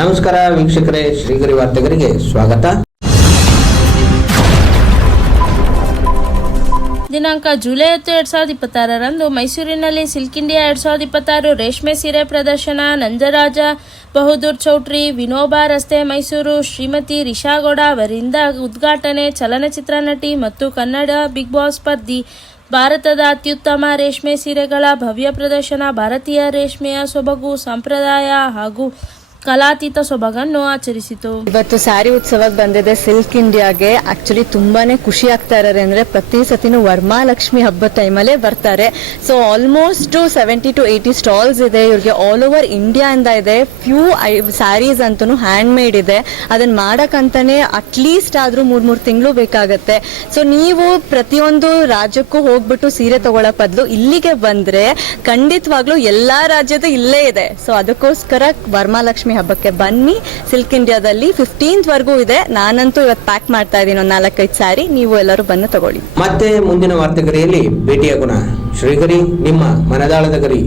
ನಮಸ್ಕಾರ ವೀಕ್ಷಕರೇ, ಶ್ರೀಗರಿ ವಾರ್ತೆಗರಿಗೆ ಸ್ವಾಗತ. ದಿನಾಂಕ ಜುಲೈ 10, 2026ರಂದು ಮೈಸೂರಿನಲ್ಲಿ ಸಿಲ್ಕ್ ಇಂಡಿಯಾ 2026 ರೇಷ್ಮೆ ಸೀರೆ ಪ್ರದರ್ಶನ ನಂಜರಾಜ ಬಹದ್ದೂರ್ ಚೌಟ್ರಿ, ವಿನೋಬಾ ರಸ್ತೆ, ಮೈಸೂರು. ಶ್ರೀಮತಿ ರಿಷಾಗೌಡ ಅವರಿಂದ ಉದ್ಘಾಟನೆ. ಚಲನಚಿತ್ರ ನಟಿ ಮತ್ತು ಕನ್ನಡ ಬಿಗ್ ಬಾಸ್ ಸ್ಪರ್ಧಿ. ಭಾರತದ ಅತ್ಯುತ್ತಮ ರೇಷ್ಮೆ ಸೀರೆಗಳ ಭವ್ಯ ಪ್ರದರ್ಶನ. ಭಾರತೀಯ ರೇಷ್ಮೆಯ ಸೊಬಗು, ಸಂಪ್ರದಾಯ ಹಾಗೂ ಕಲಾತೀತ ಸೊಬಗನ್ನು ಆಚರಿಸಿತು. ಇವತ್ತು ಸ್ಯಾರಿ ಉತ್ಸವಕ್ಕೆ ಬಂದಿದೆ ಸಿಲ್ಕ್ ಇಂಡಿಯಾಗೆ. ಆಕ್ಚುಲಿ ತುಂಬಾನೇ ಖುಷಿ ಆಗ್ತಾ ಇದ್ದಾರೆ. ಅಂದ್ರೆ ಪ್ರತಿ ಸತಿನೂ ವರಮಹಾಲಕ್ಷ್ಮಿ ಹಬ್ಬದ ಟೈಮಲ್ಲೇ ಬರ್ತಾರೆ. ಸೊ ಆಲ್ಮೋಸ್ಟ್ 70 to 80 ಸ್ಟಾಲ್ಸ್ ಇದೆ ಇವ್ರಿಗೆ. ಆಲ್ ಓವರ್ ಇಂಡಿಯಾ ಇಂದ ಇದೆ. ಫ್ಯೂ ಸ್ಯಾರೀಸ್ ಅಂತೂ ಹ್ಯಾಂಡ್ ಮೇಡ್ ಇದೆ. ಅದನ್ನ ಮಾಡಕ್ಕಂತಾನೆ ಅಟ್ಲೀಸ್ಟ್ ಆದ್ರೂ 3 ತಿಂಗಳು ಬೇಕಾಗತ್ತೆ. ಸೊ ನೀವು ಪ್ರತಿಯೊಂದು ರಾಜ್ಯಕ್ಕೂ ಹೋಗ್ಬಿಟ್ಟು ಸೀರೆ ತಗೊಳ್ಳೋ ಬದಲು ಇಲ್ಲಿಗೆ ಬಂದ್ರೆ ಖಂಡಿತವಾಗ್ಲೂ ಎಲ್ಲಾ ರಾಜ್ಯದ ಇಲ್ಲೇ ಇದೆ. ಸೊ ಅದಕ್ಕೋಸ್ಕರ ವರಮಹಾಲಕ್ಷ್ಮಿ ಹಬ್ಬಕ್ಕೆ ಬನ್ನಿ. ಸಿಲ್ಕ್ ಇಂಡಿಯಾದಲ್ಲಿ 15th ವರೆಗೂ ಇದೆ. ನಾನಂತೂ ಇವತ್ತು ಪ್ಯಾಕ್ ಮಾಡ್ತಾ ಇದ್ದೀನಿ ಒಂದು 4-5 ಸ್ಯಾರಿ. ನೀವು ಎಲ್ಲರೂ ಬಂದು ತಗೊಳ್ಳಿ. ಮತ್ತೆ ಮುಂದಿನ ವಾರ್ತೆಗರಿಯಲ್ಲಿ ಭೇಟಿಯಾಗೋಣ. ಶ್ರೀಗರಿ, ನಿಮ್ಮ ಮನದಾಳದ ಗರಿ.